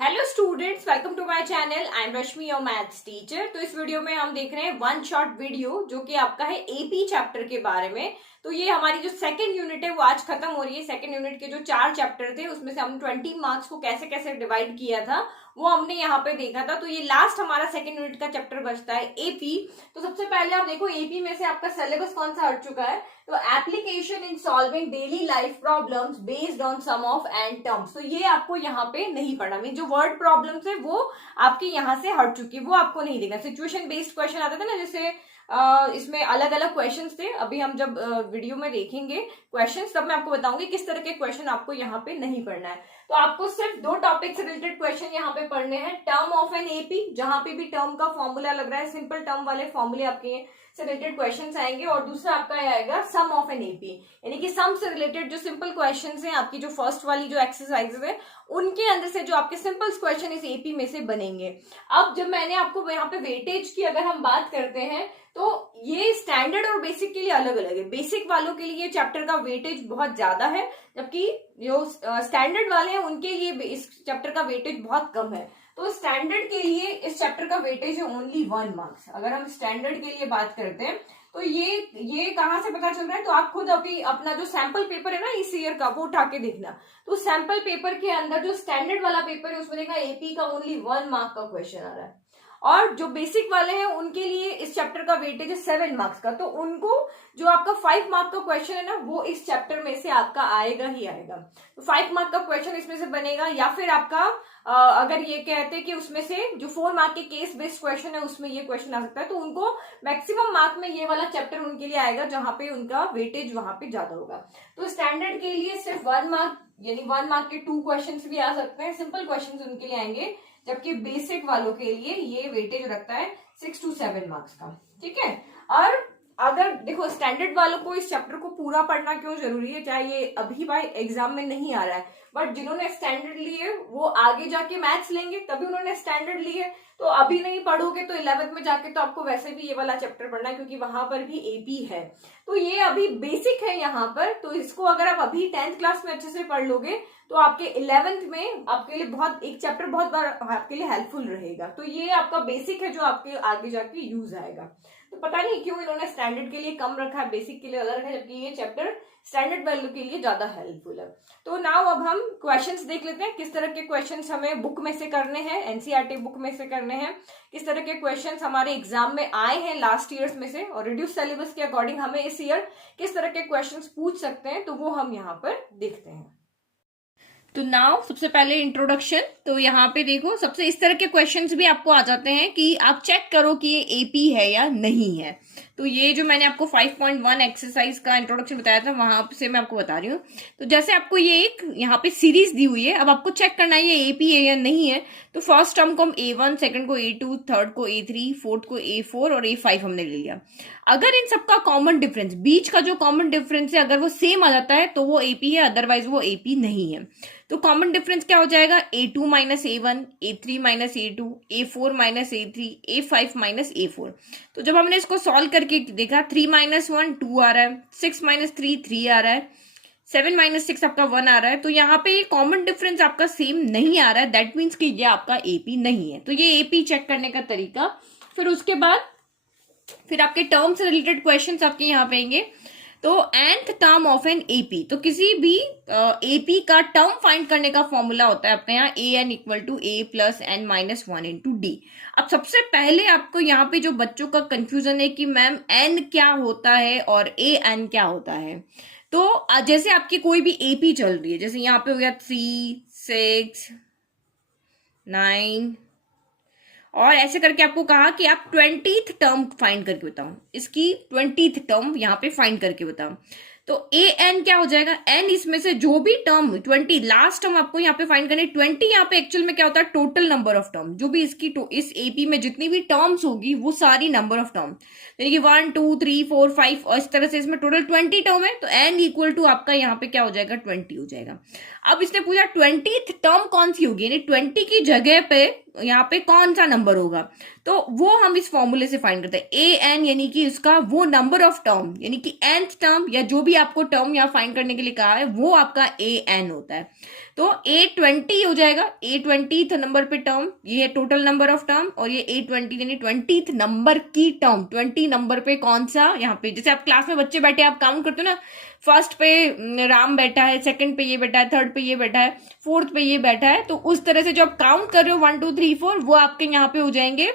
Hello students, welcome to my channel. I am Rashmi, your maths teacher. तो इस video में हम देख रहे हैं वन शॉट वीडियो जो कि आपका है एपी चैप्टर के बारे में। तो ये हमारी जो सेकंड यूनिट है वो आज खत्म हो रही है। सेकंड यूनिट के जो 4 चैप्टर थे उसमें से हमने 20 मार्क्स को कैसे कैसे डिवाइड किया था वो हमने यहाँ पे देखा था। तो ये लास्ट हमारा सेकंड यूनिट का चैप्टर बचता है एपी। तो सबसे पहले आप देखो एपी में से आपका सिलेबस कौन सा हट चुका है। तो application in solving daily life problems based on sum of n terms. तो ये आपको यहाँ पे नहीं पढ़ना। मीन जो वर्ड प्रॉब्लम्स है वो आपके यहाँ से हट चुकी है, वो आपको नहीं देखना। सिचुएशन बेस्ड क्वेश्चन आते थे ना, जैसे इसमें अलग अलग क्वेश्चंस थे। अभी हम जब वीडियो में देखेंगे क्वेश्चंस तब मैं आपको बताऊंगी किस तरह के क्वेश्चन आपको यहाँ पे नहीं पढ़ना है। तो आपको सिर्फ 2 टॉपिक से रिलेटेड क्वेश्चन यहाँ पे पढ़ने हैं। टर्म ऑफ एन एपी, जहां पे भी टर्म का फॉर्मूला लग रहा है, सिंपल टर्म वाले फॉर्मूले आपके से रिलेटेड क्वेश्चंस आएंगे। और दूसरा आपका आएगा सम ऑफ एन एपी, यानी कि सम से रिलेटेड जो सिंपल क्वेश्चंस हैं आपकी जो फर्स्ट वाली जो एक्सरसाइजेस है उनके अंदर से जो आपके सिंपल क्वेश्चन इस एपी में से बनेंगे। अब जब मैंने आपको यहाँ पे वेटेज की अगर हम बात करते हैं तो ये स्टैंडर्ड और बेसिक के लिए अलग अलग है। बेसिक वालों के लिए चैप्टर का वेटेज बहुत ज्यादा है, जबकि जो स्टैंडर्ड वाले हैं उनके लिए इस चैप्टर का वेटेज बहुत कम है। तो स्टैंडर्ड के लिए इस चैप्टर का वेटेज है ओनली 1 मार्क्स। अगर हम स्टैंडर्ड के लिए बात करते हैं तो ये कहाँ से पता चल रहा है, तो आप खुद अभी अपना जो सैंपल पेपर है ना इस ईयर का वो उठा के देखना। तो सैंपल पेपर के अंदर जो स्टैंडर्ड वाला पेपर है उसमें देखा एपी का ओनली 1 मार्क का क्वेश्चन आ रहा है, और जो बेसिक वाले हैं उनके लिए इस चैप्टर का वेटेज है 7 मार्क्स का। तो उनको जो आपका 5 मार्क का क्वेश्चन है ना वो इस चैप्टर में से आपका आएगा ही आएगा। तो 5 मार्क का क्वेश्चन इसमें से बनेगा, या फिर आपका अगर ये कहते हैं कि उसमें से जो 4 मार्क के केस बेस्ड क्वेश्चन है उसमें ये क्वेश्चन आ सकता है, तो उनको मैक्सिमम मार्क में ये वाला चैप्टर उनके लिए आएगा जहां पे उनका वेटेज वहां पे ज्यादा होगा। तो स्टैंडर्ड के लिए सिर्फ 1 मार्क यानी 1 मार्क के 2 क्वेश्चन भी आ सकते हैं, सिंपल क्वेश्चन उनके लिए आएंगे। जबकि बेसिक वालों के लिए ये वेटेज रखता है 6 to 7 मार्क्स का। ठीक है। और अगर देखो स्टैंडर्ड वालों को इस चैप्टर को पूरा पढ़ना क्यों जरूरी है, चाहे ये अभी भाई एग्जाम में नहीं आ रहा है, बट जिन्होंने स्टैंडर्ड लिए वो आगे जाके मैथ्स लेंगे तभी उन्होंने स्टैंडर्ड लिए। तो अभी नहीं पढ़ोगे तो 11th में जाके तो आपको वैसे भी ये वाला चैप्टर पढ़ना है, क्योंकि वहां पर भी एपी है। तो ये अभी बेसिक है यहाँ पर, तो इसको अगर आप अभी 10th क्लास में अच्छे से पढ़ लोगे तो आपके 11th में आपके लिए बहुत एक चैप्टर बहुत बार आपके लिए हेल्पफुल रहेगा। तो ये आपका बेसिक है जो आपके आगे जाके यूज आएगा। तो पता नहीं क्यों इन्होंने स्टैंडर्ड के लिए कम रखा है, बेसिक के लिए अलग है, जबकि ये चैप्टर स्टैंडर्ड वैल्यू के लिए ज्यादा हेल्पफुल है। तो नाउ अब हम क्वेश्चंस देख लेते हैं, किस तरह के क्वेश्चंस हमें बुक में से करने हैं, एनसीईआरटी बुक में से करने हैं, किस तरह के क्वेश्चंस हमारे एग्जाम में आए हैं लास्ट ईयर्स में से, और रिड्यूस सिलेबस के अकॉर्डिंग हमें इस ईयर किस तरह के क्वेश्चंस पूछ सकते हैं, तो वो हम यहाँ पर देखते हैं। तो नाउ सबसे पहले इंट्रोडक्शन। तो यहाँ पे देखो सबसे इस तरह के क्वेश्चंस भी आपको आ जाते हैं कि आप चेक करो कि ये एपी है या नहीं है। तो ये जो मैंने आपको 5.1 एक्सरसाइज का इंट्रोडक्शन बताया था वहां से मैं आपको बता रही हूँ। तो जैसे आपको ये एक यहाँ पे सीरीज दी हुई है, अब आपको चेक करना है ये एपी है या नहीं है। तो फर्स्ट टर्म को हम A1, सेकंड को A2, थर्ड को A3, फोर्थ को A4 और A5 हमने ले लिया। अगर इन सबका कॉमन डिफरेंस, बीच का जो कॉमन डिफरेंस है, अगर वो सेम आ जाता है तो वो एपी है, अदरवाइज वो एपी नहीं है। तो कॉमन डिफरेंस क्या हो जाएगा, A2 minus A1, A3 minus A2, A4 minus A3, A5 minus A4। तो जब हमने इसको सॉल्व करके देखा 3 माइनस 1 2 आ रहा है, 6 माइनस 3 3 आ रहा है, 7 माइनस 6 आपका 1 आ रहा है। तो यहाँ पे ये कॉमन डिफरेंस आपका सेम नहीं आ रहा है, दैट मीन्स कि ये आपका एपी नहीं है। तो ये एपी चेक करने का तरीका। फिर उसके बाद फिर आपके टर्म से रिलेटेड क्वेश्चंस आपके यहाँ पे आएंगे। तो nth term of an AP, तो किसी भी एपी का टर्म फाइंड करने का फॉर्मूला होता है अपने यहाँ an equal to a plus n minus 1 into d. अब सबसे पहले आपको यहाँ पे जो बच्चों का कंफ्यूजन है कि मैम n क्या होता है और an क्या होता है। तो जैसे आपकी कोई भी एपी चल रही है, जैसे यहाँ पे हो गया 3 6 9 और ऐसे करके आपको कहा कि आप 20th टर्म फाइंड करके बताओ, इसकी 20th टर्म यहाँ पे फाइंड करके बताओ। तो ए एन क्या हो जाएगा, एन इसमें से जो भी टर्म 20 लास्ट टर्म आपको यहाँ पे फाइंड करनी। 20 यहाँ पे एक्चुअल में क्या होता है, टोटल नंबर ऑफ टर्म, जो भी इसकी इस एपी में जितनी भी टर्म्स होगी वो सारी नंबर ऑफ टर्म, यानी कि 1 2 3 4 5 और इस तरह से इसमें टोटल 20 टर्म है। तो एन इक्वल टू आपका यहाँ पे क्या हो जाएगा, 20 हो जाएगा। अब इसने पूछा 20th टर्म कौन सी होगी, यानी 20 की जगह पे यहाँ पे कौन सा नंबर होगा। तो वो हम इस फॉर्मूले से फाइंड करते हैं। ए एन यानी कि उसका वो नंबर ऑफ टर्म, यानी कि nth टर्म या जो भी आपको टर्म यहाँ फाइंड करने के लिए कहा है वो आपका ए एन होता है। तो A20 हो जाएगा, A20th नंबर पे टर्म, ये है टोटल नंबर ऑफ टर्म, और ये A20 यानी 20th नंबर की टर्म, 20 नंबर पे कौन सा, यहाँ पे जैसे आप क्लास में बच्चे बैठे आप काउंट करते हो ना, फर्स्ट पे राम बैठा है, सेकंड पे ये बैठा है, थर्ड पे ये बैठा है, फोर्थ पे ये बैठा है, तो उस तरह से जो आप काउंट कर रहे हो 1 2 3 4 वो आपके यहाँ पे हो जाएंगे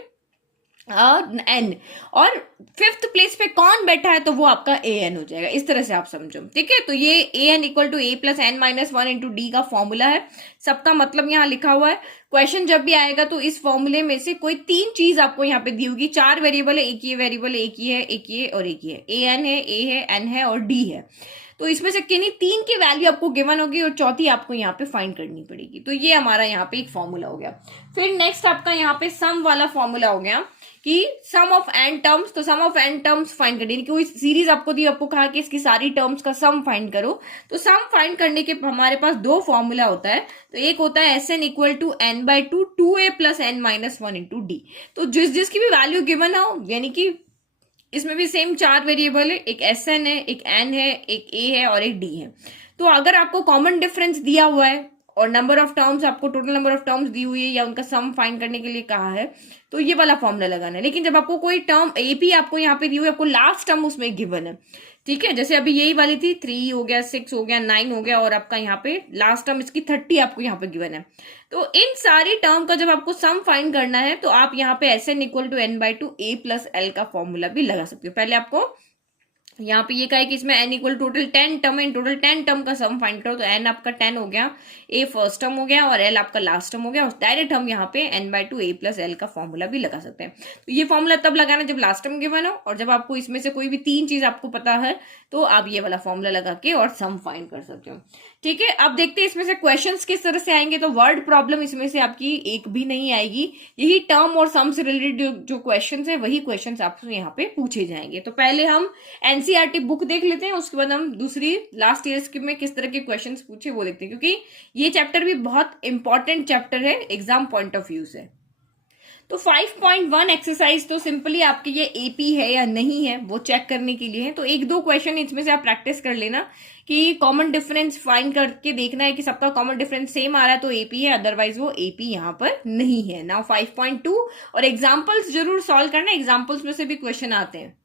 एन, और फिफ्थ प्लेस पे कौन बैठा है तो वो आपका ए एन हो जाएगा। इस तरह से आप समझो, ठीक है। तो ये A N equal to A plus N minus 1 into D का फॉर्मूला है। सबका मतलब यहाँ लिखा हुआ है। क्वेश्चन जब भी आएगा तो इस फॉर्मूले में से कोई तीन चीज आपको यहाँ पे दी होगी। 4 वेरिएबल है, एक ये वेरिएबल है, एक ये है, एक ये और एक ये है। ए एन है, ए है, एन है और डी है। तो इसमें से किन्हीं तीन की वैल्यू आपको गिवन होगी और चौथी आपको यहाँ पे फाइंड करनी पड़ेगी। तो ये हमारा यहाँ पे एक फॉर्मूला हो गया। फिर नेक्स्ट आपका यहाँ पे सम वाला फॉर्मूला हो गया कि सम ऑफ एन टर्म्स। तो sum of n terms find करनी है, कोई सीरीज आपको दी, आपको कहा कि इसकी सारी टर्म्स का सम फाइंड करो। तो सम फाइंड करने के हमारे पास दो फॉर्मूला होता है। तो एक होता है S n equal to n by two 2a plus N minus 1 into d. तो जिसकी भी वैल्यू गिवन हो, यानी कि इसमें भी सेम 4 वेरिएबल है, एक एस एन है, एक एन है, एक ए है और एक डी है। तो अगर आपको कॉमन डिफरेंस दिया हुआ है और नंबर ऑफ टर्म्स, आपको टोटल नंबर ऑफ टर्म्स दी हुई है या उनका सम फाइंड करने के लिए कहा है, तो ये वाला फॉर्मूला लगाना है। लेकिन जब आपको कोई टर्म एपी आपको यहाँ पे दी हुई है, आपको लास्ट टर्म उसमें गिवन है, ठीक है। जैसे अभी यही वाली थी, 3 हो गया, 6 हो गया, 9 हो गया, और आपका यहाँ पे लास्ट टर्म इसकी 30 आपको यहाँ पे गिवन है। तो इन सारी टर्म का जब आपको सम फाइंड करना है तो आप यहाँ पे S n equal to n by two A plus l का फॉर्मूला भी लगा सकते हो। पहले आपको यहाँ पे ये कहा है कि इसमें n इक्वल टोटल 10 टर्म है, टोटल 10 टर्म का सम फाइंड करो। तो n आपका 10 हो गया, a फर्स्ट टर्म हो गया और l आपका लास्ट टर्म हो गया। और डायरेक्ट हम यहाँ पे n by two A plus l का फॉर्मूला भी लगा सकते हैं। तो ये फॉर्मूला तब लगाना जब लास्ट टर्म गिवन हो और जब आपको इसमें से कोई भी तीन चीज आपको पता है तो आप ये वाला फॉर्मूला लगा के और सम फाइंड कर सकते हो, ठीक है। अब देखते हैं इसमें से क्वेश्चंस किस तरह से आएंगे। तो वर्ड प्रॉब्लम इसमें से आपकी एक भी नहीं आएगी। यही टर्म और सम से रिलेटेड जो क्वेश्चंस है वही क्वेश्चंस आपसे यहाँ पे पूछे जाएंगे। तो पहले हम एनसीईआरटी बुक देख लेते हैं, उसके बाद हम दूसरी लास्ट ईयर में किस तरह के क्वेश्चंस पूछे वो देखते हैं, क्योंकि ये चैप्टर भी बहुत इंपॉर्टेंट चैप्टर है एग्जाम पॉइंट ऑफ व्यू से। तो 5.1 एक्सरसाइज तो सिंपली आपके ये एपी है या नहीं है वो चेक करने के लिए है। तो एक दो क्वेश्चन इसमें से आप प्रैक्टिस कर लेना कि कॉमन डिफरेंस फाइंड करके देखना है कि सबका कॉमन डिफरेंस सेम आ रहा है तो एपी है, अदरवाइज वो एपी यहाँ पर नहीं है। नाउ 5.2 और एग्जाम्पल्स जरूर सॉल्व करना, एग्जाम्पल्स में से भी क्वेश्चन आते हैं।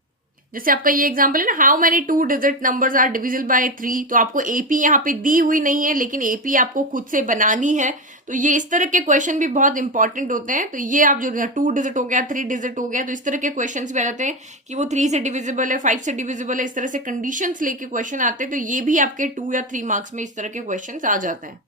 जैसे आपका ये एग्जांपल है ना, how many 2 digit numbers are divisible by 3। तो आपको एपी यहाँ पे दी हुई नहीं है लेकिन एपी आपको खुद से बनानी है। तो ये इस तरह के क्वेश्चन भी बहुत इंपॉर्टेंट होते हैं। तो ये आप जो 2 डिजिट हो गया, 3 डिजिट हो गया, तो इस तरह के क्वेश्चंस भी आ जाते हैं कि वो 3 से डिविजिबल है, 5 से डिविजिबल है, इस तरह से कंडीशंस लेके क्वेश्चन आते हैं। तो ये भी आपके 2 या 3 मार्क्स में इस तरह के क्वेश्चन आ जाते हैं।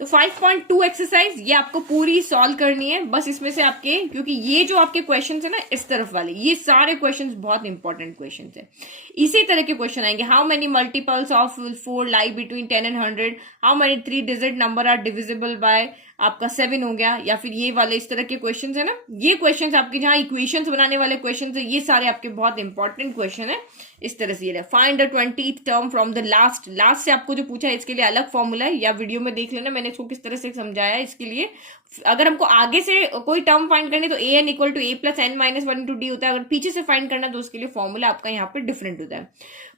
तो 5.2 एक्सरसाइज ये आपको पूरी सॉल्व करनी है। बस इसमें से आपके, क्योंकि ये जो आपके क्वेश्चंस है ना इस तरफ वाले, ये सारे क्वेश्चंस बहुत इंपॉर्टेंट क्वेश्चंस है। इसी तरह के क्वेश्चन आएंगे, how many multiples of 4 lie between 10 and 100, how many 3 digit number are divisible by आपका 7 हो गया, या फिर ये वाले इस तरह के क्वेश्चंस है ना। ये क्वेश्चंस आपके जहां इक्वेशंस बनाने वाले क्वेश्चंस है, ये सारे आपके बहुत इंपॉर्टेंट क्वेश्चन है। इस तरह से ये find the 20th term from the last से आपको जो पूछा है इसके लिए अलग फॉर्मूला है, या वीडियो में देख लेना मैंने इसको किस तरह से समझाया है। इसके लिए अगर हमको आगे से कोई टर्म फाइंड करनी तो A N equal to A plus N minus 1 into D होता है। अगर पीछे से फाइंड करना तो उसके लिए फॉर्मूला आपका यहाँ पे डिफरेंट होता है।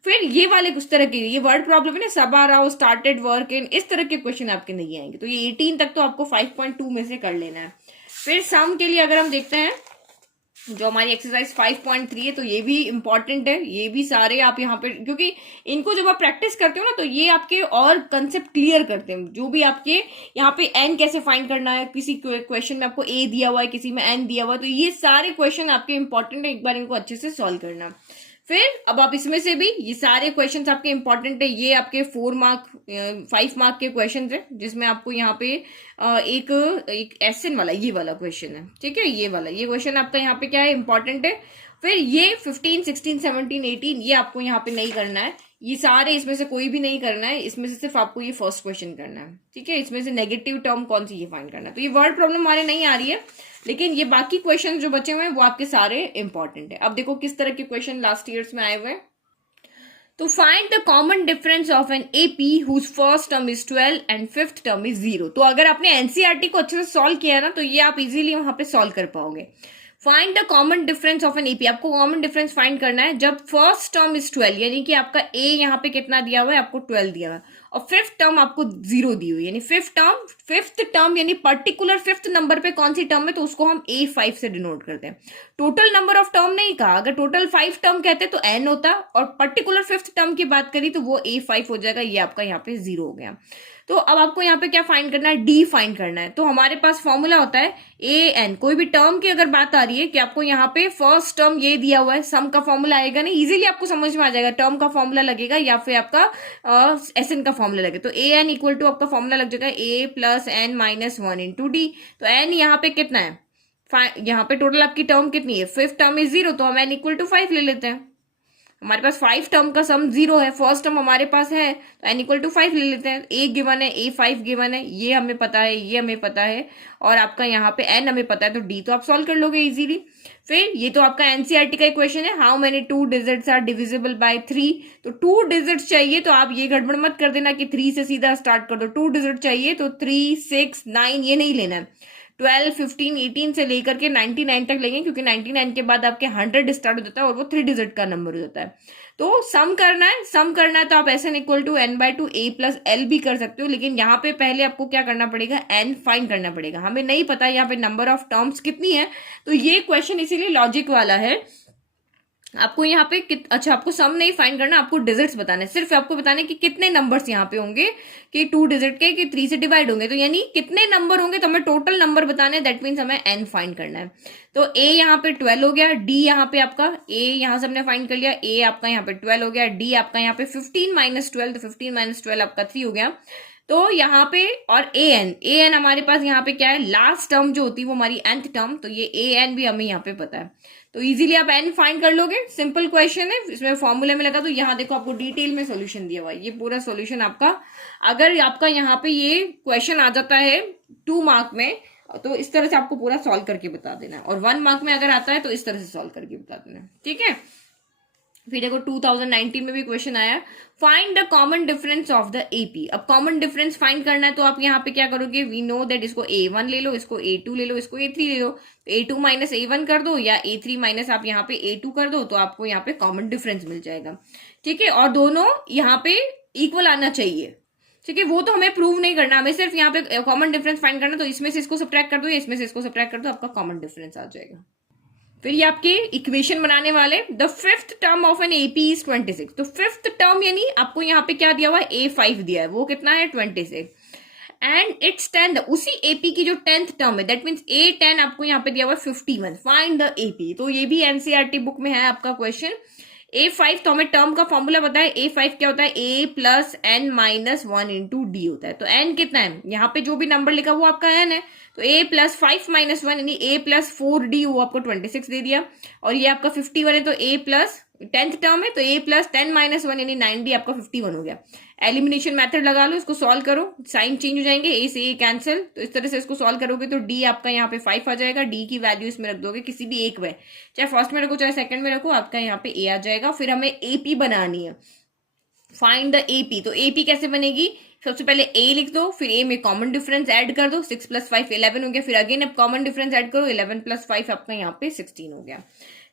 फिर ये वाले कुछ तरह के, ये वर्ड प्रॉब्लम है ना, सब आ रहा हो, स्टार्टेड वर्क इन, इस तरह के क्वेश्चन आपके नहीं आएंगे। तो ये 18 तक तो आपको 5.2 में से कर लेना है। फिर सम के लिए अगर हम देखते हैं जो हमारी एक्सरसाइज 5.3 है, तो ये भी इंपॉर्टेंट है। ये भी सारे आप यहाँ पे, क्योंकि इनको जब आप प्रैक्टिस करते हो ना तो ये आपके और कंसेप्ट क्लियर करते हैं। जो भी आपके यहाँ पे एन कैसे फाइंड करना है, किसी क्वेश्चन में आपको ए दिया हुआ है, किसी में एन दिया हुआ है, तो ये सारे क्वेश्चन आपके इंपॉर्टेंट है। एक बार इनको अच्छे से सॉल्व करना। फिर अब आप इसमें से भी ये सारे क्वेश्चंस आपके इंपॉर्टेंट है। ये आपके 5 मार्क के क्वेश्चंस है, जिसमें आपको यहाँ पे एक एसएन वाला ये वाला क्वेश्चन है, ठीक है। ये क्वेश्चन आपका यहाँ पे क्या है, इंपॉर्टेंट है। फिर ये 15, 16, 17, 18 ये आपको यहाँ पे नहीं करना है। ये सारे इसमें से कोई भी नहीं करना है। इसमें से सिर्फ आपको ये फर्स्ट क्वेश्चन करना है, ठीक है। इसमें से नेगेटिव टर्म कौन सी ये फाइंड करना है। तो ये वर्ड प्रॉब्लम हमारे नहीं आ रही है, लेकिन ये बाकी क्वेश्चन जो बचे हुए हैं वो आपके सारे इंपॉर्टेंट है। अब देखो किस तरह के क्वेश्चन लास्ट ईयर्स में आए हुए हैं। तो find the common difference of an AP whose first term is 12 and fifth term is 0। तो अगर आपने एनसीईआरटी को अच्छे से सॉल्व किया ना तो ये आप इजीली वहां पे सॉल्व कर पाओगे। Find the common difference of an AP. आपको कॉमन डिफरेंस फाइंड करना है जब फर्स्ट टर्म इज 12, यानी कि आपका ए यहाँ पे कितना दिया हुआ है, आपको 12 दिया हुआ है, और फिफ्थ टर्म आपको 0 दी हुई, यानी फिफ्थ टर्म यानी पर्टिकुलर फिफ्थ नंबर पे कौन सी टर्म है, तो उसको हम A5 से डिनोट करते हैं। टोटल नंबर ऑफ टर्म नहीं कहा, अगर टोटल 5 टर्म कहते तो n होता, और पर्टिकुलर फिफ्थ टर्म की बात करी तो वो A5 हो जाएगा, ये आपका यहाँ पे 0 हो गया। तो अब आपको यहाँ पे क्या फाइंड करना है, डी फाइंड करना है। तो हमारे पास फॉर्मूला होता है an, कोई भी टर्म की अगर बात आ रही है कि आपको यहाँ पे फर्स्ट टर्म ये दिया हुआ है, सम का फॉर्मूला आएगा ना, इजीली आपको समझ में आ जाएगा, टर्म का फॉर्मूला लगेगा या फिर आपका एस एन का फॉर्मूला लगेगा। तो an इक्वल टू आपका फॉर्मूला लग जाएगा a plus n minus 1 into d. तो n यहाँ पे कितना है, यहाँ पे टोटल आपकी टर्म कितनी है, फिफ्थ टर्म इज 0, तो हम n इक्वल टू 5 ले लेते हैं। हमारे पास 5 टर्म का सम 0 है, फर्स्ट टर्म हमारे पास है, तो n इक्वल टू 5 ले लेते हैं। a गिवन है, a5 गिवन है, ये हमें पता है, ये हमें पता है, और आपका यहाँ पे n हमें पता है, तो d तो आप सॉल्व कर लोगे इजीली। फिर ये तो आपका एनसीईआरटी का इक्वेशन है, how many 2 digits are divisible by 3। तो 2 डिजिट्स चाहिए, तो आप ये गड़बड़ मत कर देना कि 3 से सीधा स्टार्ट कर दो। 2 डिजिट चाहिए तो 3, 6, 9 ये नहीं लेना है, 12, 15, 18 से लेकर के 99 तक लेंगे, क्योंकि 99 के बाद आपके 100 स्टार्ट हो जाता है और वो 3 डिजिट का नंबर हो जाता है। तो सम करना है तो आप n equal to n by 2 a plus l भी कर सकते हो, लेकिन यहाँ पे पहले आपको क्या करना पड़ेगा, n फाइंड करना पड़ेगा। हमें नहीं पता यहाँ पे नंबर ऑफ टर्म्स कितनी है, तो ये क्वेश्चन इसीलिए लॉजिक वाला है। आपको यहाँ पे अच्छा, आपको सम नहीं फाइंड करना, आपको डिजिट्स बताना है, सिर्फ आपको बताना है कि कितने नंबर्स यहाँ पे होंगे, कि 2 डिजिट के, कि 3 से डिवाइड होंगे, तो यानी कितने नंबर होंगे, तो हमें टोटल नंबर बताना है, दैट मीन्स हमें n फाइंड करना है। तो a यहाँ पे 12 हो गया, d यहाँ पे आपका a यहाँ से हमने फाइंड कर लिया, a आपका यहाँ पे 12 हो गया, d आपका यहाँ पे 15 माइनस 12, तो 15 माइनस 12 आपका 3 हो गया। तो यहाँ पे और an हमारे पास यहाँ पे क्या है, लास्ट टर्म जो होती है वो हमारी nth टर्म, तो ये an भी हमें यहाँ पे पता है, तो इजीली आप n फाइंड कर लोगे। सिंपल क्वेश्चन है, इसमें फॉर्मूले में लगा, तो यहाँ देखो आपको डिटेल में सॉल्यूशन दिया हुआ है, ये पूरा सॉल्यूशन आपका, अगर आपका यहाँ पे ये क्वेश्चन आ जाता है 2 मार्क में, तो इस तरह से आपको पूरा सॉल्व करके बता देना है, और 1 मार्क में अगर आता है तो इस तरह से सॉल्व करके बता देना है, ठीक है। फिर देखो 2019 में भी क्वेश्चन आया, find the common difference of the AP. अब कॉमन डिफरेंस फाइंड करना है, तो आप यहाँ पे क्या करोगे, वी नो दैट इसको a1 ले लो, इसको a2 ले लो, इसको a3 ले लो, a2 माइनस a1 कर दो, या a3 माइनस आप यहाँ पे a2 कर दो, तो आपको यहाँ पे कॉमन डिफरेंस मिल जाएगा, ठीक है। और दोनों यहाँ पे इक्वल आना चाहिए, ठीक है। वो तो हमें प्रूव नहीं करना, हमें सिर्फ यहाँ पे कॉमन डिफरेंस फाइंड करना, तो इसमें से इसको सब्ट्रैक्ट कर दो, या इसमें से इसको सब्ट्रैक्ट कर दो, आपका कॉमन डिफरेंस आ जाएगा। फिर ये आपके इक्वेशन बनाने वाले, the fifth term of an AP is 26। तो फिफ्थ टर्म यानी आपको यहाँ पे क्या दिया हुआ है, A5 दिया है, वो कितना है 26, एंड इट्स 10, उसी एपी की जो 10th टर्म है, दैट मीन्स A10 आपको यहाँ पे दिया हुआ है 51, फाइंड द एपी। तो ये भी एनसीईआरटी बुक में है आपका क्वेश्चन। A5 तो हमें टर्म का फॉर्मूला पता है, A5 क्या होता है, a plus n minus 1 into D होता है। तो n कितना है, यहाँ पे जो भी नंबर लिखा वो आपका n है, तो a प्लस 5 माइनस 1 यानी a प्लस 4d, वो आपको 26 दे दिया, और ये आपका 51 है, तो a प्लस 10th टर्म है, तो a प्लस 10 माइनस 1 यानी 9d आपका 51 हो गया। एलिमिनेशन मेथड लगा लो, इसको सॉल्व करो, साइन चेंज हो जाएंगे, a से a कैंसिल, तो इस तरह से इसको सॉल्व करोगे तो d आपका यहाँ पे 5 आ जाएगा, d की वैल्यू इसमें रख दोगे किसी भी एक में, चाहे फर्स्ट में रखो चाहे सेकंड में रखो, आपका यहाँ पे a आ जाएगा। फिर हमें AP बनानी है, फाइंड द AP। तो AP कैसे बनेगी, सबसे पहले a लिख दो, फिर a में कॉमन डिफरेंस ऐड कर दो, 6 प्लस 5 11 हो गया, फिर अगेन अब कॉमन डिफरेंस ऐड करो, 11 प्लस 5 आपका यहाँ पे 16 हो गया,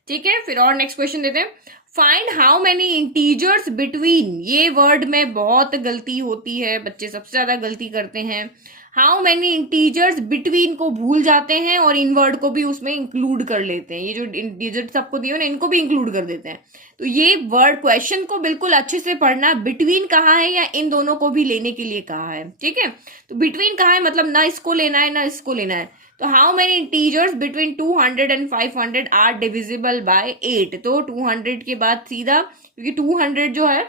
ठीक है। फिर और नेक्स्ट क्वेश्चन देते हैं, find how many integers between. ये वर्ड में बहुत गलती होती है, बच्चे सबसे ज्यादा गलती करते हैं, हाउ मेनी इंटीजर्स बिटवीन को भूल जाते हैं और इन वर्ड को भी उसमें इंक्लूड कर लेते हैं, ये जो इंटीजर्स आपको दिए ना इनको भी इंक्लूड कर देते हैं। तो ये वर्ड क्वेश्चन को बिल्कुल अच्छे से पढ़ना, बिटवीन कहा है या इन दोनों को भी लेने के लिए कहा है, ठीक है। तो बिटवीन कहा है मतलब ना इसको लेना है ना इसको लेना है। तो how many integers between 200 and 500 are divisible by 8। तो 200 के बाद सीधा, क्योंकि 200 जो है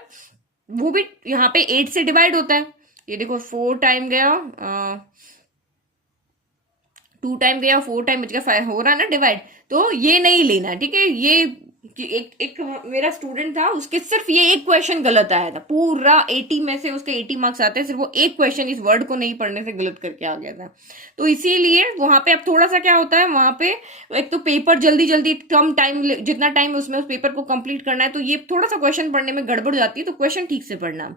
वो भी यहाँ पे 8 से डिवाइड होता है, ये देखो 4 टाइम गया, 2 टाइम गया, 4 टाइम बच गया, 5 हो रहा है ना डिवाइड, तो ये नहीं लेना, ठीक है। ये कि एक मेरा स्टूडेंट था, उसके सिर्फ ये एक क्वेश्चन गलत आया था, पूरा 80 में से उसके 80 मार्क्स आते हैं, सिर्फ वो एक क्वेश्चन इस वर्ड को नहीं पढ़ने से गलत करके आ गया था। तो इसीलिए वहां पे अब थोड़ा सा क्या होता है, वहां पे एक तो पेपर जल्दी जल्दी कम टाइम, जितना टाइम उसमें उस पेपर को कंप्लीट करना है, तो ये थोड़ा सा क्वेश्चन पढ़ने में गड़बड़ जाती है, तो क्वेश्चन ठीक से पढ़ना।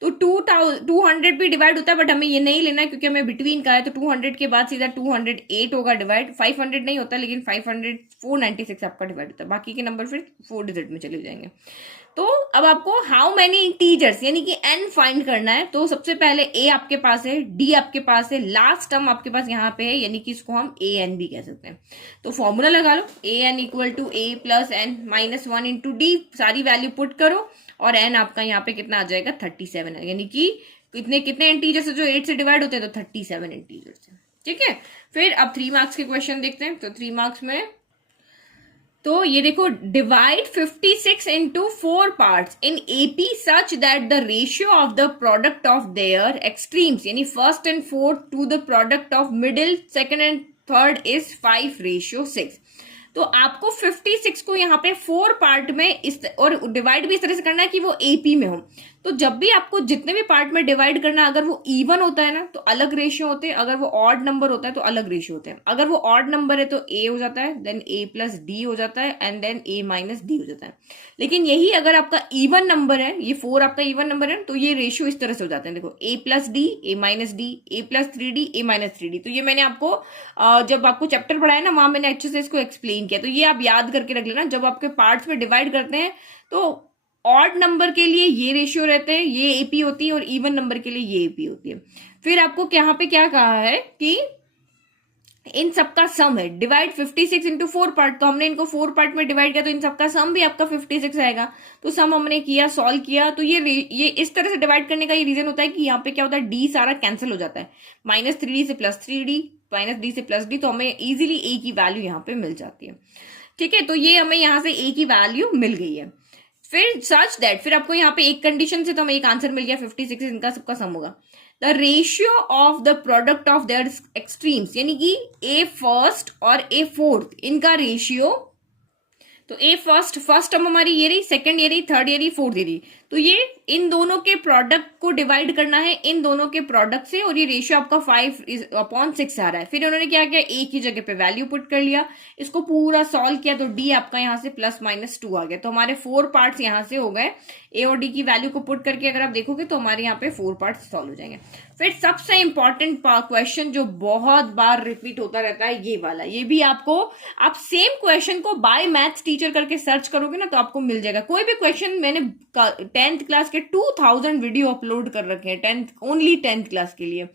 तो 200 भी डिवाइड होता है, बट हमें ये नहीं लेना है क्योंकि हमें बिटवीन का है, तो 200 के बाद सीधा 208 होगा डिवाइड, 500 नहीं होता, लेकिन 496 आपका डिवाइड होता है, बाकी के नंबर फिर 4 डिजिट में चले जाएंगे। तो अब आपको हाउ मेनी इंटीजर्स यानी कि n फाइंड करना है। तो सबसे पहले a आपके पास है, d आपके पास है, लास्ट टर्म आपके पास यहाँ पे है, यानी कि इसको हम an भी कह सकते हैं। तो फॉर्मूला लगा लो, an equal to a plus n minus 1 into d, सारी वैल्यू पुट करो और n आपका यहाँ पे कितना आ जाएगा 37 है, यानी कि कितने इंटीजर्स है जो 8 से डिवाइड होते हैं, तो 37 इंटीजर्स है। ठीक है, फिर अब 3 मार्क्स के क्वेश्चन देखते हैं। तो 3 मार्क्स में तो ये देखो, divide 56 into 4 parts in AP such that the ratio of the product of their extremes यानी first and fourth to the product of middle second and third is 5:6। तो आपको 56 को यहाँ पे 4 पार्ट में और डिवाइड भी इस तरह से करना है कि वो एपी में हो। तो जब भी आपको जितने भी पार्ट में डिवाइड करना, अगर वो इवन होता है ना तो अलग रेशियो होते हैं, अगर वो ऑड नंबर होता है तो अलग रेशियो होते हैं। अगर वो ऑड नंबर है तो ए हो जाता है, देन ए प्लस डी हो जाता है, and then a minus d हो जाता है। लेकिन यही अगर आपका इवन नंबर है, ये 4 आपका इवन नंबर है, तो ये रेशियो इस तरह से हो जाते हैं। देखो, ए प्लस डी, ए माइनस डी, ए प्लस 3D, ए माइनस 3D। तो ये मैंने आपको जब आपको चैप्टर पढ़ाया ना, वहां मैंने अच्छे से इसको एक्सप्लेन किया। तो ये आप याद करके रख लेना, जब आपके पार्ट्स में डिवाइड करते हैं तो ऑड नंबर के लिए ये रेशियो रहते हैं, ये एपी होती है, और इवन नंबर के लिए ये एपी होती है। फिर आपको यहाँ पे क्या कहा है कि इन सबका सम है, डिवाइड 56 इंटू 4 पार्ट। तो हमने इनको 4 पार्ट में डिवाइड किया, तो इन सबका सम भी आपका 56 आएगा। तो सम हमने किया, सॉल्व किया। तो ये इस तरह से डिवाइड करने का ये रीजन होता है कि यहाँ पे क्या होता है, डी सारा कैंसिल हो जाता है, -3D से +3D, -D से +D, तो हमें इजीली ए की वैल्यू यहाँ पे मिल जाती है। ठीक है, तो ये हमें यहाँ से ए की वैल्यू मिल गई है। फिर सच दैट, फिर आपको यहाँ पे एक कंडीशन से तो हमें एक आंसर मिल गया, 56 इनका सबका सम होगा। The ratio of the product of their extremes यानी कि ए फर्स्ट और ए फोर्थ, इनका रेशियो, तो ए फर्स्ट टर्म हमारी ये रही, सेकंड ये रही, थर्ड ये रही, फोर्थ ये रही। तो ये इन दोनों के प्रोडक्ट को डिवाइड करना है इन दोनों के प्रोडक्ट से, और ये रेशियो आपका 5/6 आ रहा है। फिर उन्होंने क्या किया, ए की जगह पे वैल्यू पुट कर लिया, इसको पूरा सॉल्व किया, तो डी आपका यहाँ से +-2 आ गया। तो हमारे 4 पार्ट्स यहाँ से हो गए। ए और डी की वैल्यू को पुट करके अगर आप देखोगे तो हमारे यहाँ पे 4 पार्ट्स सॉल्व हो जाएंगे। फिर सबसे इंपॉर्टेंट क्वेश्चन जो बहुत बार रिपीट होता रहता है, ये वाला, ये भी आपको, आप सेम क्वेश्चन को बाय मैथ्स टीचर करके सर्च करोगे ना तो आपको मिल जाएगा। कोई भी क्वेश्चन, मैंने 10th क्लास के 2000 वीडियो अपलोड कर रखे हैं, ओनली 10th क्लास के लिए,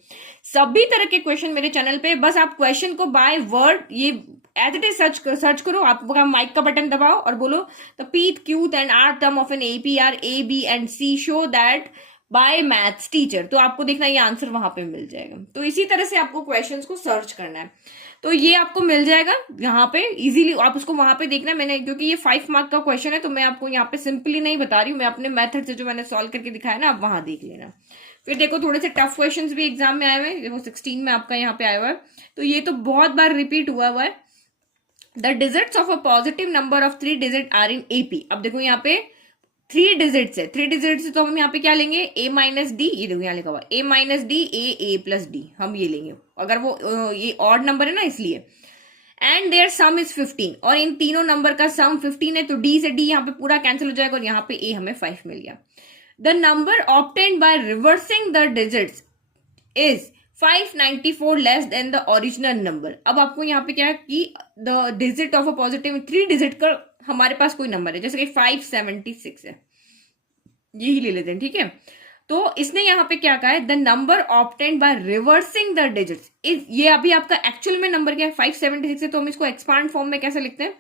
सभी तरह के क्वेश्चन मेरे चैनल पे। बस आप क्वेश्चन को बाय वर्ड ये एज इट इज सर्च करो, आपका माइक का बटन दबाओ और बोलो the pth, qth and R term of an AP are A B and C show that by maths teacher, तो आपको देखना ये आंसर वहां पे मिल जाएगा। तो इसी तरह से आपको क्वेश्चंस को सर्च करना है, तो ये आपको मिल जाएगा यहाँ पे इजीली। आप उसको वहां पे देखना, मैंने क्योंकि ये 5 मार्क का क्वेश्चन है तो मैं आपको यहाँ पे सिंपली नहीं बता रही हूँ, मैं अपने मेथड से जो मैंने सॉल्व करके दिखाया ना, आप वहां देख लेना। फिर देखो, थोड़े से टफ क्वेश्चंस भी एग्जाम में आए हुए हैं। देखो 16 में आपका यहाँ पे आया हुआ है, तो ये तो बहुत बार रिपीट हुआ है। The digits of a positive number of 3 digit are in AP. अब देखो यहाँ पे 3 डिजिट्स है, 3 डिजिट्स तो हम यहाँ पे क्या लेंगे, a माइनस डी, ये देखो यहाँ लिखा हुआ a minus D, A plus D, हम ये लेंगे। अगर वो ये ऑड नंबर है ना इसलिए। एंड देयर सम इज 15, और इन तीनों नंबर का सम 15 है, तो डी से डी यहाँ पे पूरा कैंसिल हो जाएगा, और यहाँ पे a हमें 5 मिल गया। The number obtained by reversing the digits is 594 less than the original number. अब आपको यहाँ पे क्या है कि the digit of a positive 3 digit का हमारे पास कोई नंबर है, जैसे कि 576 है, यही ले लेते हैं। ठीक है, तो इसने यहाँ पे क्या कहा है, the number obtained by reversing the digits, ये अभी आपका एक्चुअल में नंबर क्या है 576 है, तो हम इसको एक्सपांड फॉर्म में कैसे लिखते हैं,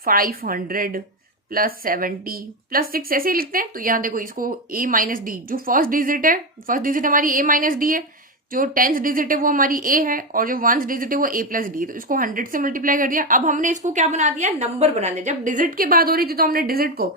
500 + 70 + 6 ऐसे ही लिखते हैं। तो यहाँ देखो, इसको a माइनस डी, जो फर्स्ट डिजिट हमारी a माइनस डी है, जो 10th डिजिट है वो हमारी a है, और जो 1st डिजिट है वो a प्लस डी। तो इसको 100 से मल्टीप्लाई कर दिया। अब हमने इसको क्या बना दिया, नंबर बना दिया। जब डिजिट की बात हो रही थी तो हमने डिजिट को,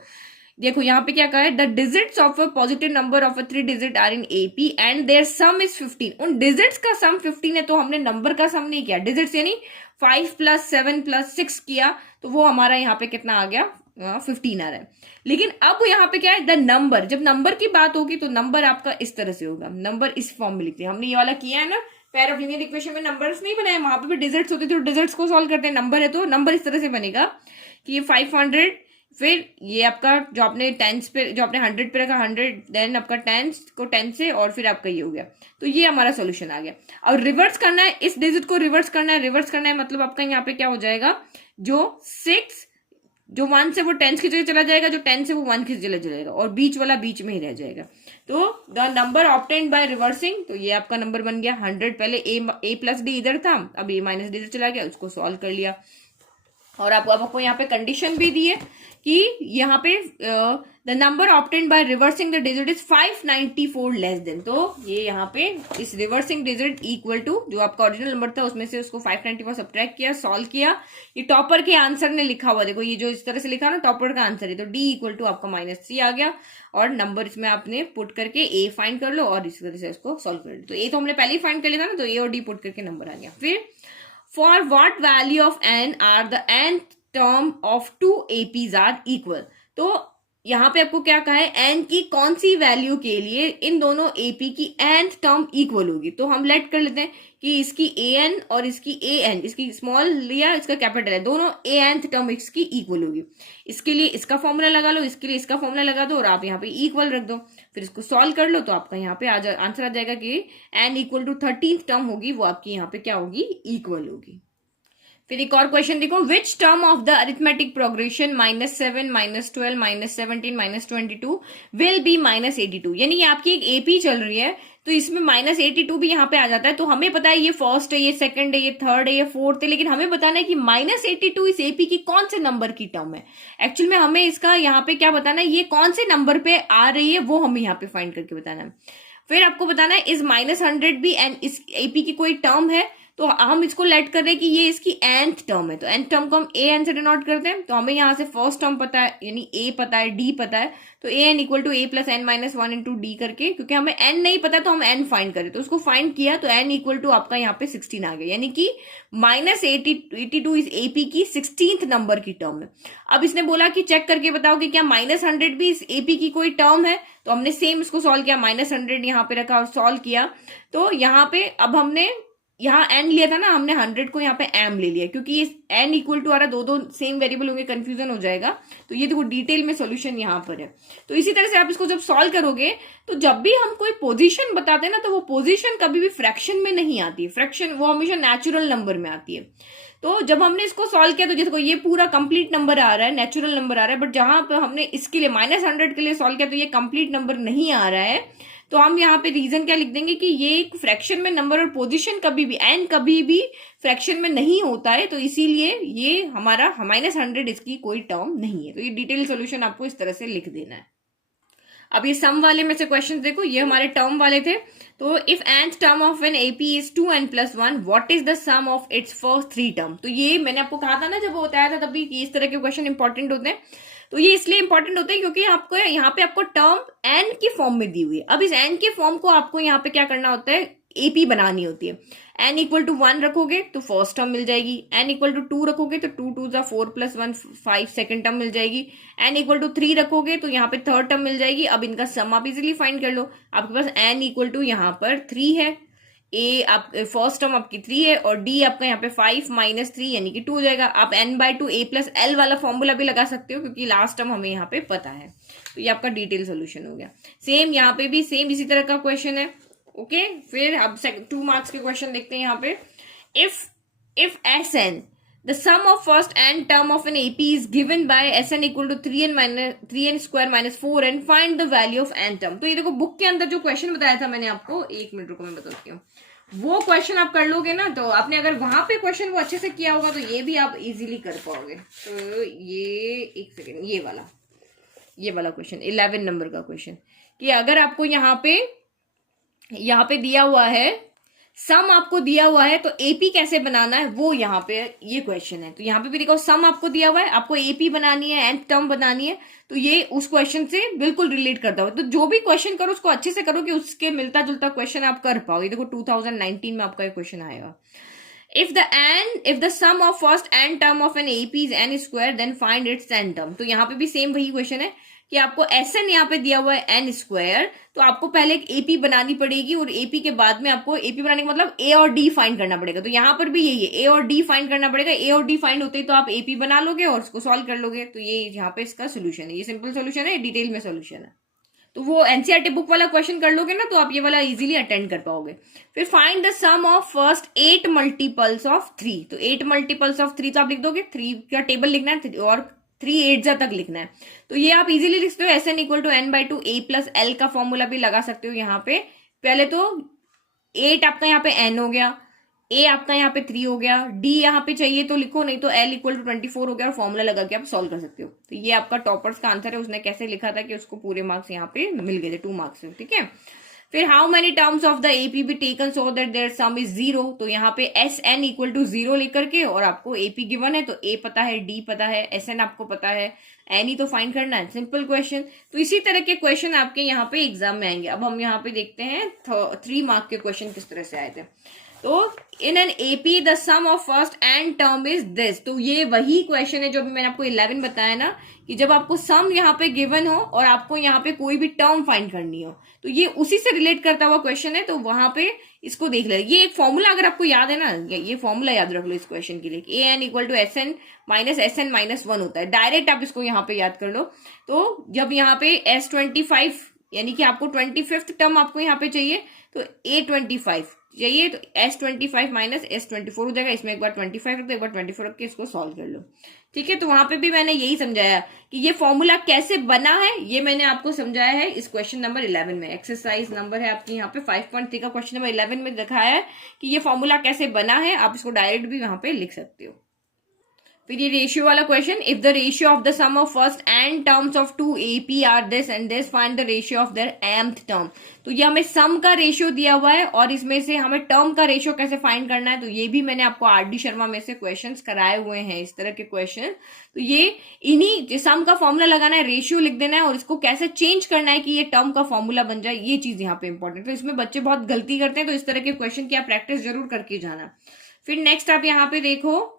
देखो यहाँ पे क्या कहा है, the digits of a positive number of a 3 digit are in AP and their sum is 15। उन डिजिट्स का सम 15 है, तो हमने नंबर का सम नहीं किया, डिजिट्स यानी 5 + 7 + 6 किया, तो वो हमारा यहाँ पे कितना आ गया, 15 आ रहा है। लेकिन अब यहाँ पे क्या है, द नंबर, जब नंबर की बात होगी तो नंबर आपका इस तरह से होगा, नंबर इस फॉर्म में लिखते हैं। हमने ये वाला किया है ना, पेयर ऑफ लीनियर इक्वेशन में नंबर्स नहीं बनाए, वहां पे भी डिजिट्स होते थे, तो डिजिट्स को सॉल्व करते हैं। नंबर है तो नंबर इस तरह से बनेगा कि ये 500, फिर ये आपका जो आपने टेंस पे, जो आपने 100 पे रखा 100, देन आपका टेंस को 10 से, और फिर आपका ये हो गया। तो ये हमारा सोल्यूशन आ गया। और रिवर्स करना है, इस डिजिट को रिवर्स करना है। रिवर्स करना है मतलब आपका यहाँ पे क्या हो जाएगा, जो 6 जो 1 से वो 10 की जगह चला जाएगा, जो 10 से वो 1 की जगह चला जाएगा, और बीच वाला बीच में ही रह जाएगा। तो the number obtained by reversing, तो ये आपका नंबर बन गया 100। पहले ए प्लस डी इधर था, अब ए माइनस डी इधर चला गया, उसको सॉल्व कर लिया। और आपको यहाँ पे कंडीशन भी दी है कि यहाँ पे the number obtained by reversing the digit is 594 less than. तो ये यहाँ पे इस रिवर्सिंग डिजिट इक्वल टू जो आपका ओरिजिनल नंबर था उसमें से उसको 594 सब्ट्रैक्ट किया, सॉल्व किया। ये टॉपर के आंसर ने लिखा हुआ, देखो ये जो इस तरह से लिखा ना, टॉपर का आंसर है। तो डी इक्वल टू आपका -3 आ गया, और नंबर इसमें आपने पुट करके ए फाइंड कर लो और इस तरह से इसको सॉल्व कर लो। तो ए तो हमने पहले ही फाइंड कर लिया था ना, तो ए और डी पुट करके नंबर आ गया। फिर for what value of n are the nth term of 2 APs are equal। तो यहाँ पे आपको क्या कहा है, n की कौन सी वैल्यू के लिए इन दोनों AP की nth टर्म इक्वल होगी। तो हम लेट कर लेते हैं कि इसकी an और इसकी an, इसकी स्मॉल लिया, इसका कैपिटल है, दोनों nth टर्म इसकी इक्वल होगी। इसके लिए इसका फॉर्मूला लगा लो, इसके लिए इसका फॉर्मूला लगा दो, और आप यहाँ पे इक्वल रख दो। फिर इसको सॉल्व कर लो, तो आपका यहाँ पे आंसर आ जाएगा कि n equal to 13th term होगी, वो आपकी यहाँ पे क्या होगी, इक्वल होगी। फिर एक और क्वेश्चन देखो, which term of the arithmetic progression -7 -12 -17 -22 will be -82। यानी ये आपकी एक एपी चल रही है, तो इसमें -82 भी यहाँ पे आ जाता है। तो हमें पता है ये फर्स्ट है, ये सेकंड है, ये थर्ड है, ये फोर्थ है, लेकिन हमें बताना है कि -82 इस एपी की कौन से नंबर की टर्म है। एक्चुअल में हमें इसका यहाँ पे क्या बताना है, ये कौन से नंबर पे आ रही है, वो हमें यहाँ पे फाइंड करके बताना है। फिर आपको बताना है इस -100 भी इस एपी की कोई टर्म है, तो हम इसको लेट कर रहे हैं कि ये इसकी nth टर्म है। तो nth टर्म को हम an से डिनोट करते हैं। तो हमें यहाँ से फर्स्ट टर्म पता है, यानी a पता है, d पता है, तो an equal to a plus n minus 1 into d करके, क्योंकि हमें n नहीं पता तो हम n फाइंड करें, तो उसको फाइंड किया, तो n इक्वल टू आपका यहाँ पे 16 आ गया, यानी कि -82 इस एपी की 16th नंबर की टर्म है। अब इसने बोला कि चेक करके बताओ कि क्या -100 भी इस एपी की कोई टर्म है। तो हमने सेम इसको सॉल्व किया, -100 यहाँ पे रखा और सॉल्व किया। तो यहाँ पे अब हमने यहाँ n लिया था ना, हमने 100 को यहाँ पे m ले लिया, क्योंकि इस n इक्वल टू आ रहा, दो सेम वेरिएबल होंगे, कंफ्यूजन हो जाएगा। तो ये देखो डिटेल में सॉल्यूशन यहाँ पर है। तो इसी तरह से आप इसको जब सॉल्व करोगे, तो जब भी हम कोई पोजीशन बताते हैं ना, तो वो पोजीशन कभी भी फ्रैक्शन में नहीं आती है, फ्रैक्शन वो हमेशा नेचुरल नंबर में आती है। तो जब हमने इसको सॉल्व किया, तो जैसे ये पूरा कंप्लीट नंबर आ रहा है, नेचुरल नंबर आ रहा है, बट जहां पे हमने इसके लिए -100 के लिए सॉल्व किया, तो ये कंप्लीट नंबर नहीं आ रहा है। तो हम यहाँ पे रीजन क्या लिख देंगे कि ये एक फ्रैक्शन में नंबर, और पोजीशन कभी भी n कभी भी फ्रैक्शन में नहीं होता है, तो इसीलिए ये हमारा -100 इसकी कोई टर्म नहीं है। तो ये डिटेल सॉल्यूशन आपको इस तरह से लिख देना है। अब ये सम वाले में से क्वेश्चन देखो, ये हमारे टर्म वाले थे। तो if nth term of an AP is 2n+1 what is the sum of its first 3 term. तो ये मैंने आपको कहा था ना, जब वो बताया था तभी, इस तरह के क्वेश्चन इंपॉर्टेंट होते हैं। तो ये इसलिए इंपॉर्टेंट होते हैं क्योंकि आपको यहाँ पे आपको टर्म n की फॉर्म में दी हुई है। अब इस n के फॉर्म को आपको यहाँ पे क्या करना होता है, एपी बनानी होती है। n इक्वल टू 1 रखोगे तो फर्स्ट टर्म मिल जाएगी, n इक्वल टू 2 रखोगे तो 2 2 जा 4 + 1 5 सेकंड टर्म मिल जाएगी, n इक्वल टू 3 रखोगे तो यहाँ पे थर्ड टर्म मिल जाएगी। अब इनका सम आप इजिली फाइंड कर लो। आपके पास n इक्वल टू यहाँ पर 3 है, a आप फर्स्ट टर्म आपकी 3 है, और d आपका यहाँ पे 5 - 3 यानी कि 2 हो जाएगा। आप n/2 a + l वाला फॉर्मूला भी लगा सकते हो, क्योंकि लास्ट टर्म हमें यहाँ पे पता है। तो ये आपका डिटेल सोल्यूशन हो गया। सेम यहाँ पे भी सेम इसी तरह का क्वेश्चन है। ओके, फिर अब 2 मार्क्स के क्वेश्चन देखते हैं यहाँ पे। If Sn the sum of first n term of an AP is given by Sn equal to 3n square minus 4n, find the value of n term। तो ये देखो बुक के अंदर जो क्वेश्चन बताया था मैंने आपको, 1 मिनट रुको मैं बताती हूँ, वो क्वेश्चन आप कर लोगे ना, तो आपने अगर वहां पे क्वेश्चन वो अच्छे से किया होगा तो ये भी आप इजीली कर पाओगे। तो ये एक सेकेंड, ये वाला क्वेश्चन 11 नंबर का क्वेश्चन, कि अगर आपको यहाँ पे दिया हुआ है, सम आपको दिया हुआ है, तो एपी कैसे बनाना है वो यहाँ पे ये क्वेश्चन है। तो यहाँ पे भी देखो सम आपको दिया हुआ है, आपको एपी बनानी है, nth टर्म बनानी है, तो ये उस क्वेश्चन से बिल्कुल रिलेट करता हो। तो जो भी क्वेश्चन करो उसको अच्छे से करो कि उसके मिलता जुलता क्वेश्चन आप कर पाओ। ये देखो 2019 में आपका ये क्वेश्चन आएगा। If the sum of first n term of an AP is n square then find its n term. तो यहाँ पे भी सेम वही क्वेश्चन है कि आपको एस एन यहाँ पे दिया हुआ है एन स्क्वायर, तो आपको पहले एक एपी बनानी पड़ेगी और एपी के बाद में आपको एपी बनाने का मतलब ए और डी फाइंड करना पड़ेगा। तो यहाँ पर भी यही है, ए और डी फाइंड करना पड़ेगा। ए और डी फाइंड होते ही तो आप एपी बना लोगे और उसको सॉल्व कर लोगे। तो ये यहाँ पे इसका सोल्यूशन है, ये सिंपल सोल्यूशन है, डिटेल में सोल्यूशन है। तो वो एनसीईआरटी बुक वाला क्वेश्चन कर लोगे ना तो आप ये वाला इजीली अटेंड कर पाओगे। फिर find the sum of first 8 multiples of 3। तो 8 मल्टीपल्स ऑफ 3 तो आप लिख दोगे, 3 का टेबल लिखना है और 3 8 तक लिखना है। तो ये आप इजीली लिख सकते हो, s n equal to n by two A plus l का फॉर्मूला भी लगा सकते हो यहाँ पे। पहले तो 8 आपका यहाँ पे एन हो गया, ए आपका यहाँ पे 3 हो गया, डी यहाँ पे चाहिए तो लिखो, नहीं तो एल इक्वल टू 24 हो गया और फॉर्मूला लगा के आप सॉल्व कर सकते हो। तो ये आपका टॉपर्स का आंसर है, उसने कैसे लिखा था कि उसको पूरे मार्क्स यहाँ पे मिल गए थे 2 मार्क्स से, ठीक है। फिर how many terms of the AP be taken so that their sum is 0। तो यहाँ पे एस एन इक्वल टू 0 लेकर के, और आपको एपी गिवन है तो ए पता है, डी पता है, एस एन आपको पता है, एन ही तो फाइंड करना है, सिंपल क्वेश्चन। तो इसी तरह के क्वेश्चन आपके यहाँ पे एग्जाम में आएंगे। अब हम यहाँ पे देखते हैं 3 मार्क के क्वेश्चन किस तरह से आए थे। तो in an AP the sum of first n term is this. तो ये वही क्वेश्चन है जो अभी मैंने आपको 11 बताया ना, कि जब आपको सम यहाँ पे गिवन हो और आपको यहाँ पे कोई भी टर्म फाइंड करनी हो, तो ये उसी से रिलेट करता हुआ क्वेश्चन है। तो वहां पे इसको देख ले, ये एक फॉर्मूला अगर आपको याद है ना, ये फॉर्मूला याद रख लो इस क्वेश्चन के लिए, A N equal to S N minus 1 होता है। डायरेक्ट आप इसको यहाँ पे याद कर लो। तो जब यहाँ पे S25 यानी कि आपको 25th टर्म आपको यहाँ पे चाहिए, तो A25 चाहिए, तो S25 माइनस S24 हो जाएगा। इसमें एक बार 25 रख दो, एक बार 24 रख के इसको सॉल्व कर लो, ठीक है। तो वहां पे भी मैंने यही समझाया कि ये फॉर्मूला कैसे बना है, ये मैंने आपको समझाया है इस क्वेश्चन नंबर 11 में। एक्सरसाइज नंबर है आपकी यहाँ पे 5.3 का क्वेश्चन नंबर 11 में दिखाया है कि ये फॉर्मूला कैसे बना है। आप इसको डायरेक्ट भी वहां पे लिख सकते हो। फिर ये रेशियो वाला question, if the ratio of the sum of first n terms of 2 AP are this and this, find the ratio of their mth term. तो ये हमें सम का रेशियो दिया हुआ है और इसमें से हमें टर्म का रेशियो कैसे फाइंड करना है, तो ये भी मैंने आपको आर डी शर्मा में से क्वेश्चंस कराए हुए हैं, इस तरह के क्वेश्चन। तो ये इन्हीं सम का फॉर्मूला लगाना है, रेशियो लिख देना है और इसको कैसे चेंज करना है कि ये टर्म का फॉर्मूला बन जाए, ये चीज यहाँ पे इंपॉर्टेंट है। तो इसमें बच्चे बहुत गलती करते हैं, तो इस तरह के क्वेश्चन की आप प्रैक्टिस जरूर करके जाना। फिर नेक्स्ट आप यहाँ पे देखो,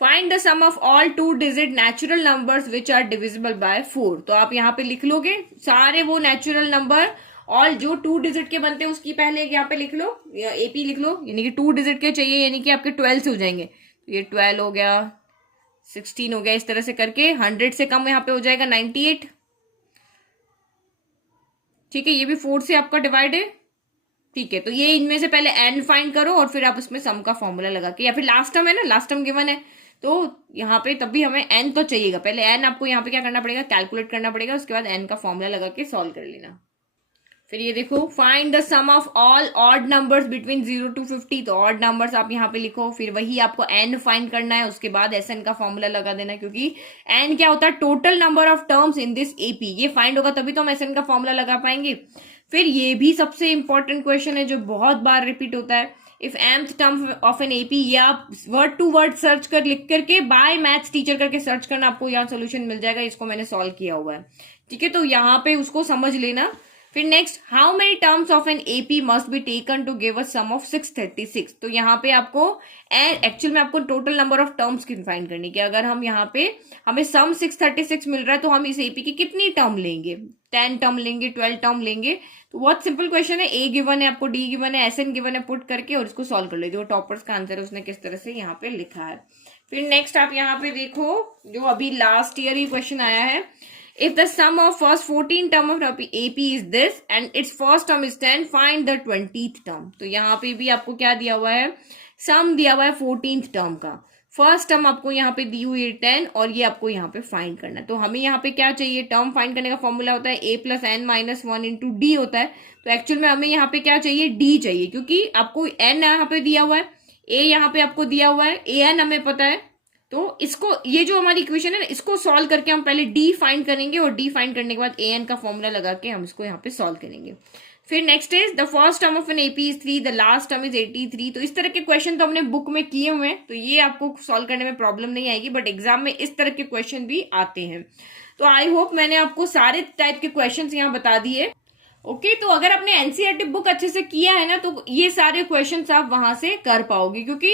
find the sum of all 2 digit natural numbers which are divisible by 4। तो आप यहाँ पे लिख लोगे सारे वो नेचुरल नंबर, ऑल जो 2 डिजिट के बनते हैं उसकी पहले यहाँ पे लिख लो, एपी लिख लो, यानी कि 2 डिजिट के चाहिए, यानी कि आपके 12 से हो जाएंगे। तो ये 12 हो गया, 16 हो गया, इस तरह से करके 100 से कम यहाँ पे हो जाएगा 98, ठीक है। ये भी 4 से आपका डिवाइड है, ठीक है। तो ये इनमें से पहले एन फाइंड करो और फिर आप उसमें सम का फॉर्मूला लगा के, या फिर लास्ट टर्म है ना, लास्ट टर्म गिवन है तो यहाँ पे तब भी हमें एन तो चाहिएगा। पहले एन आपको यहाँ पे क्या करना पड़ेगा, कैलकुलेट करना पड़ेगा, उसके बाद एन का फॉर्मूला लगा के सॉल्व कर लेना। फिर ये देखो, find the sum of all odd numbers between 0 to 50। तो ऑड नंबर्स आप यहाँ पे लिखो, फिर वही आपको एन फाइंड करना है, उसके बाद एस एन का फॉर्मूला लगा देना, क्योंकि एन क्या होता है, total number of terms in this AP. ये फाइंड होगा तभी तो हम एस एन का फॉर्मूला लगा पाएंगे। फिर ये भी सबसे इंपॉर्टेंट क्वेश्चन है जो बहुत बार रिपीट होता है, if mth term of an AP, या वर्ड टू वर्ड सर्च कर लिख करके बाय मैथ्स टीचर करके सर्च करना, आपको यहाँ सोल्यूशन मिल जाएगा। इसको मैंने सॉल्व किया हुआ है, ठीक है। तो यहाँ पे उसको समझ लेना। फिर next, how many terms of an AP must be taken to give a sum of 636। तो यहाँ पे आपको एक्चुअल में आपको टोटल नंबर ऑफ टर्म्स की फाइंड करनी कि अगर हम यहाँ पे हमें सम 636 मिल रहा है तो हम इस एपी की कितनी टर्म लेंगे, 10 टर्म लेंगे, 12 टर्म लेंगे। तो बहुत सिंपल क्वेश्चन है, ए गिवन है आपको, डी गिवन है, एस एन गिवन है, पुट करके और इसको सॉल्व कर लीजिए। जो टॉपर्स का आंसर है उसने किस तरह से यहाँ पे लिखा है। फिर नेक्स्ट आप यहाँ पे देखो, जो अभी लास्ट ईयर ही क्वेश्चन आया है, if the sum of first 14 term of AP is this and its first term is 10, find the 20th term। तो यहाँ पे भी आपको क्या दिया हुआ है, सम दिया हुआ है 14th टर्म का, फर्स्ट टर्म आपको यहाँ पे दी हुई है 10 और ये आपको यहाँ पे फाइंड करना है। तो हमें यहाँ पे क्या चाहिए, टर्म फाइंड करने का फॉर्मूला होता है a plus N minus 1 into D होता है। तो एक्चुअल में हमें यहाँ पे क्या चाहिए, डी चाहिए, क्योंकि आपको n यहाँ पे दिया हुआ है, a यहाँ पे आपको दिया हुआ है, a n हमें पता है। तो इसको, ये जो हमारी इक्वेशन है ना, इसको सॉल्व करके हम पहले डी फाइंड करेंगे और डी फाइंड करने के बाद ए एन का फॉर्मूला लगा के हम इसको यहाँ पे सॉल्व करेंगे। फिर next is the first term of an AP is 3, the last term is 83। तो इस तरह के क्वेश्चन तो हमने बुक में किए हुए हैं, तो ये आपको सॉल्व करने में प्रॉब्लम नहीं आएगी, बट एग्जाम में इस तरह के क्वेश्चन भी आते हैं। तो आई होप मैंने आपको सारे टाइप के क्वेश्चन यहाँ बता दिए। ओके तो अगर आपने एनसीईआरटी बुक अच्छे से किया है ना तो ये सारे क्वेश्चंस आप वहां से कर पाओगे, क्योंकि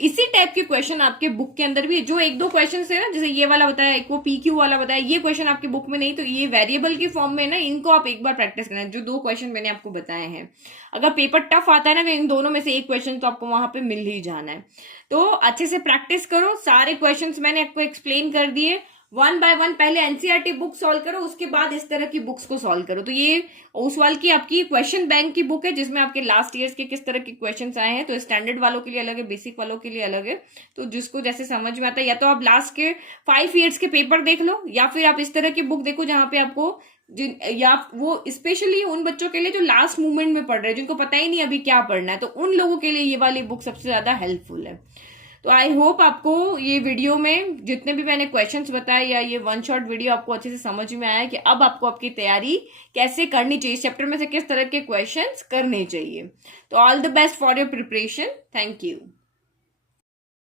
इसी टाइप के क्वेश्चन आपके बुक के अंदर भी जो एक दो क्वेश्चन है ना, जैसे ये वाला बताया, एक वो पीक्यू वाला बताया, ये क्वेश्चन आपकी बुक में नहीं, तो ये वेरिएबल की फॉर्म में ना, इनको आप एक बार प्रैक्टिस करना। जो दो क्वेश्चन मैंने आपको बताए हैं, अगर पेपर टफ आता है ना तो इन दोनों में से एक क्वेश्चन तो आपको वहां पे मिल ही जाना है। तो अच्छे से प्रैक्टिस करो, सारे क्वेश्चंस मैंने आपको एक्सप्लेन कर दिए वन बाय वन। पहले एनसीईआरटी बुक सॉल्व करो, उसके बाद इस तरह की बुक्स को सॉल्व करो। तो ये ओसवाल की आपकी क्वेश्चन बैंक की बुक है, जिसमें आपके लास्ट ईयर्स के किस तरह के क्वेश्चंस आए हैं। तो स्टैंडर्ड वालों के लिए अलग है, बेसिक वालों के लिए अलग है। तो जिसको जैसे समझ में आता है, या तो आप लास्ट के 5 ईयर्स के पेपर देख लो, या फिर आप इस तरह की बुक देखो जहां पे आपको या वो स्पेशली उन बच्चों के लिए जो लास्ट मोमेंट में पढ़ रहे हैं, जिनको पता ही नहीं अभी क्या पढ़ना है, तो उन लोगों के लिए ये वाली बुक सबसे ज्यादा हेल्पफुल है। तो आई होप आपको ये वीडियो में जितने भी मैंने क्वेश्चंस बताए या ये वन शॉट वीडियो आपको अच्छे से समझ में आया कि अब आपको आपकी तैयारी कैसे करनी चाहिए, इस चैप्टर में से किस तरह के क्वेश्चंस करने चाहिए। तो all the best for your preparation. Thank you.